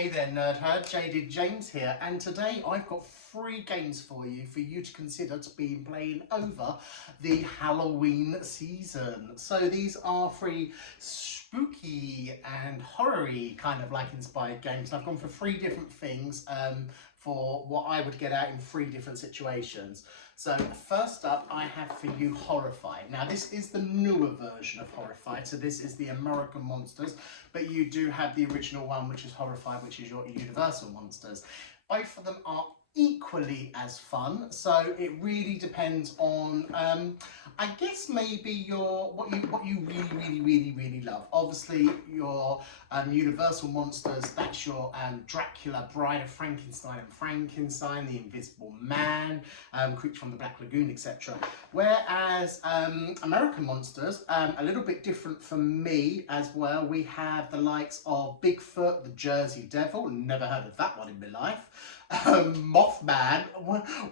Hey there Nerd Herd, Jaded James here, and today I've got 3 games for you to consider to be playing over the Halloween season. So these are 3 spooky and horror-y kind of like inspired games. I've gone for 3 different things for what I would get out in 3 different situations. So first up, I have for you Horrified. Now this is the newer version of Horrified, so this is the American Monsters, but you do have the original one, which is Horrified, which is your Universal Monsters. Both of them are equally as fun, so it really depends on I guess maybe what you really love. Obviously your Universal Monsters, that's your Dracula, Bride of Frankenstein and Frankenstein, the Invisible Man, Creature from the Black Lagoon, etc. Whereas American Monsters, a little bit different for me as well. We have the likes of Bigfoot, the Jersey Devil, never heard of that one in my life. Mothman,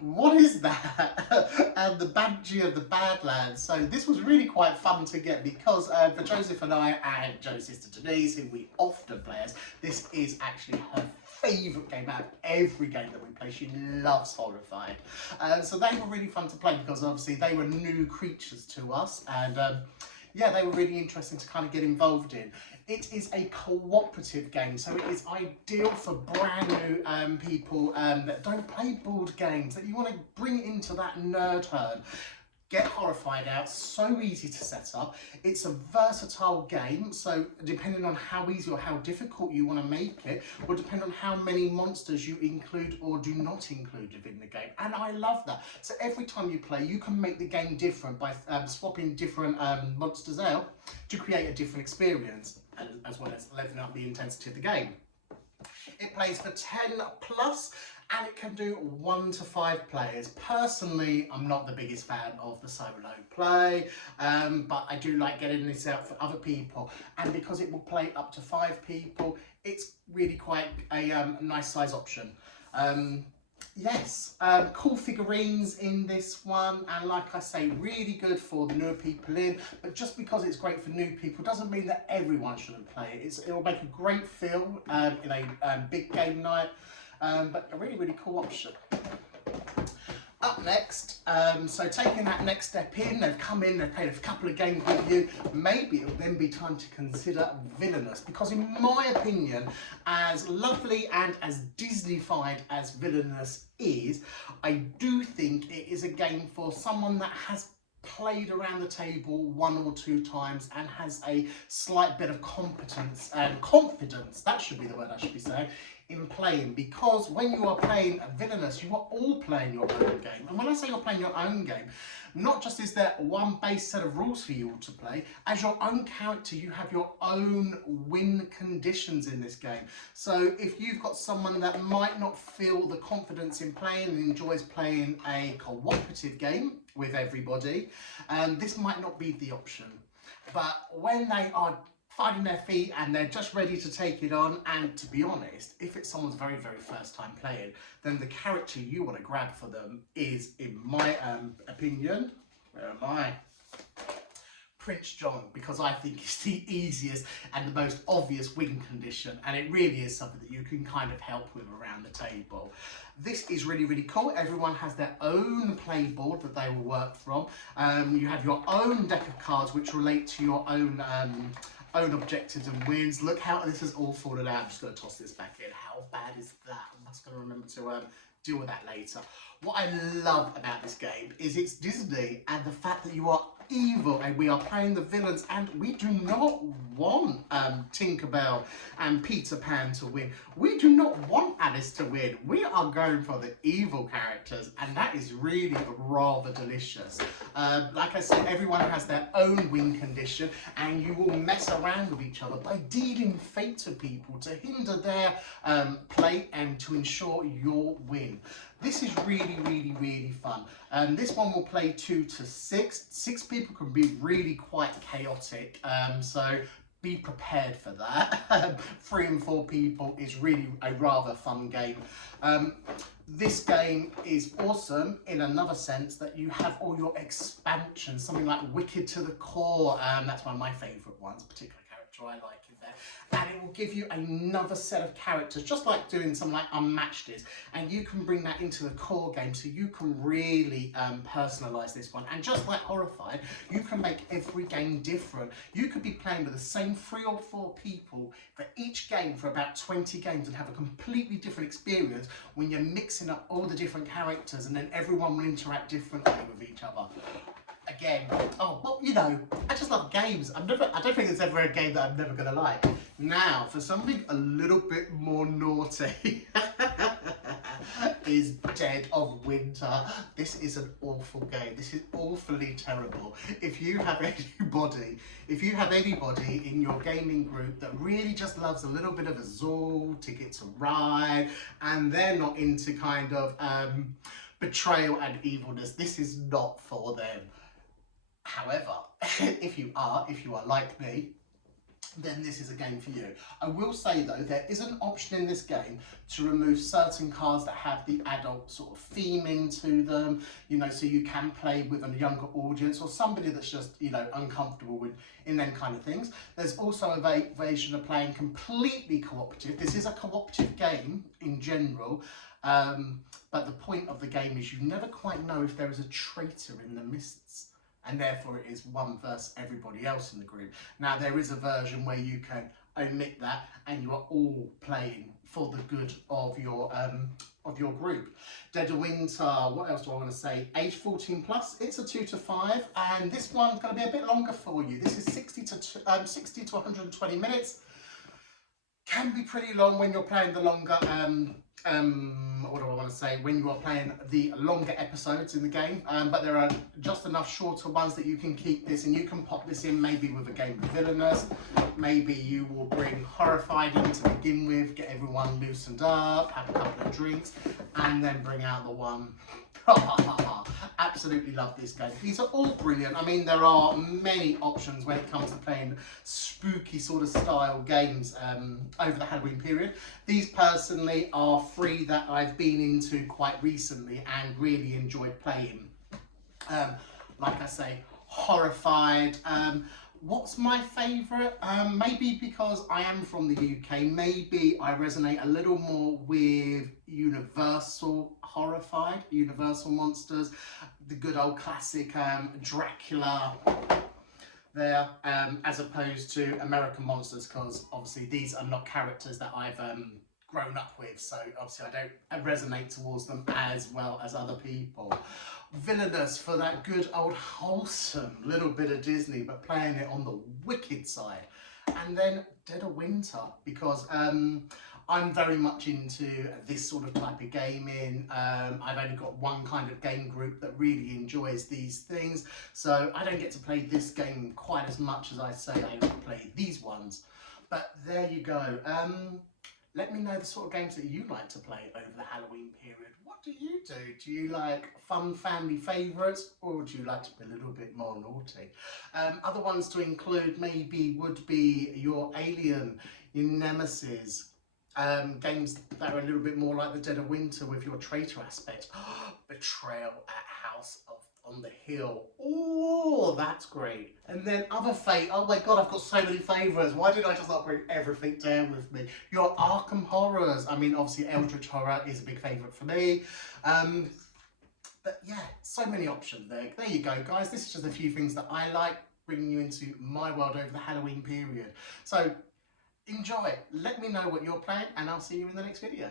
what is that? And the Banshee of the Badlands. So this was really quite fun to get because for Joseph and I and Joe's sister Denise, who we often play as, this is actually her favourite game out of every game that we play. She loves Horrified. So they were really fun to play because obviously they were new creatures to us, and yeah, they were really interesting to kind of get involved in. It is a cooperative game, so it is ideal for brand new people that don't play board games, that you want to bring into that nerd herd. Get Horrified out, so easy to set up. It's a versatile game, so depending on how easy or how difficult you want to make it, will depend on how many monsters you include or do not include within the game. And I love that. So every time you play, you can make the game different by swapping different monsters out to create a different experience, as well as leveling up the intensity of the game. It plays for 10 plus, and it can do 1 to 5 players. Personally, I'm not the biggest fan of the solo play, but I do like getting this out for other people. And because it will play up to 5 people, it's really quite a nice size option. Yes, cool figurines in this one, and like I say, really good for the newer people in, but just because it's great for new people doesn't mean that everyone shouldn't play it. It'll make a great feel in a big game night, but a really cool option. Up next, so taking that next step in, they've come in, they've played a couple of games with you, maybe it'll then be time to consider Villainous, because in my opinion, as lovely and as Disney-fied as Villainous is, I do think it is a game for someone that has played around the table 1 or 2 times and has a slight bit of competence and confidence, that should be the word I should be saying, in playing, because when you are playing Villainous, you are all playing your own game. And when I say you're playing your own game, not just is there one base set of rules for you all to play, as your own character you have your own win conditions in this game. So if you've got someone that might not feel the confidence in playing and enjoys playing a cooperative game with everybody, this might not be the option. But when they are finding their feet and they're just ready to take it on, and to be honest, if it's someone's very first time playing, then the character you want to grab for them is, in my opinion, where am I? Prince John, because I think it's the easiest and the most obvious win condition, and it really is something that you can kind of help with around the table. This is really cool. Everyone has their own playboard that they will work from. You have your own deck of cards which relate to your own objectives and wins. Look how this has all fallen out. I'm just going to toss this back in. How bad is that? I'm just going to remember to deal with that later. What I love about this game is it's Disney, and the fact that you are evil and we are playing the villains, and we do not want Tinkerbell and Peter Pan to win. We do not want Alice to win. We are going for the evil characters, and that is really rather delicious. Like I said, everyone has their own win condition, and you will mess around with each other by dealing fate to people to hinder their play and to ensure your win. This is really fun. This one will play 2 to 6. 6 people can be really quite chaotic, so be prepared for that. 3 and 4 people is really a rather fun game. This game is awesome in another sense that you have all your expansions, something like Wicked to the Core. That's one of my favourite ones, particular character I like in there. there, and it will give you another set of characters, just like doing something like Unmatched is, and you can bring that into the core game, so you can really personalise this one. And just like Horrified, you can make every game different. You could be playing with the same 3 or 4 people for each game for about 20 games and have a completely different experience when you're mixing up all the different characters, and then everyone will interact differently with each other. Again, oh, well, you know, I just love games. I don't think there's ever a game that I'm never going to like. Now, for something a little bit more naughty, is Dead of Winter. This is an awful game. This is awfully terrible. If you have anybody in your gaming group that really just loves a little bit of a Zool, Ticket to Ride, and they're not into kind of betrayal and evilness, this is not for them. However, if you are like me, then this is a game for you. I will say though, there is an option in this game to remove certain cards that have the adult sort of theme into them, you know, so you can play with a younger audience or somebody that's just, you know, uncomfortable with in them kind of things. There's also a version of playing completely cooperative. This is a cooperative game in general, but the point of the game is you never quite know if there is a traitor in the mists, and therefore it is one versus everybody else in the group. Now there is a version where you can omit that and you are all playing for the good of your group. Dead of Winter, what else do I want to say? Age 14 plus, it's a 2 to 5, and this one's going to be a bit longer for you. This is 60 to 120 minutes. Can be pretty long when you're playing the longer what do I want to say, when you are playing the longer episodes in the game, but there are just enough shorter ones that you can keep this, and you can pop this in maybe with a game of Villainous. Maybe you will bring Horrified in to begin with, get everyone loosened up, have a couple of drinks, and then bring out the one. Absolutely love this game. These are all brilliant. I mean, there are many options when it comes to playing spooky sort of style games over the Halloween period. These personally are 3 that I've been into quite recently and really enjoyed playing. Like I say, Horrified. What's my favourite? Maybe because I am from the UK, maybe I resonate a little more with Universal Horrified, Universal Monsters, the good old classic Dracula there, as opposed to American Monsters, because obviously these are not characters that I've grown up with, so obviously I don't resonate towards them as well as other people. Villainous for that good old wholesome little bit of Disney, but playing it on the wicked side. And then Dead of Winter, because I'm very much into this sort of type of gaming. I've only got one kind of game group that really enjoys these things, so I don't get to play this game quite as much as I say I play these ones. But there you go. Let me know the sort of games that you like to play over the Halloween period. What do you do? Do you like fun family favourites, or do you like to be a little bit more naughty? Other ones to include maybe would be your Alien, your Nemesis, games that are a little bit more like the Dead of Winter with your traitor aspect. Betrayal at House on the Hill. Oh, that's great. And then other oh my god, I've got so many favourites. Why did I just not bring everything down with me? Your Arkham horrors. I mean, obviously Eldritch Horror is a big favourite for me. But yeah, so many options there. There you go, guys. This is just a few things that I like bringing you into my world over the Halloween period. So enjoy. Let me know what you're playing, and I'll see you in the next video.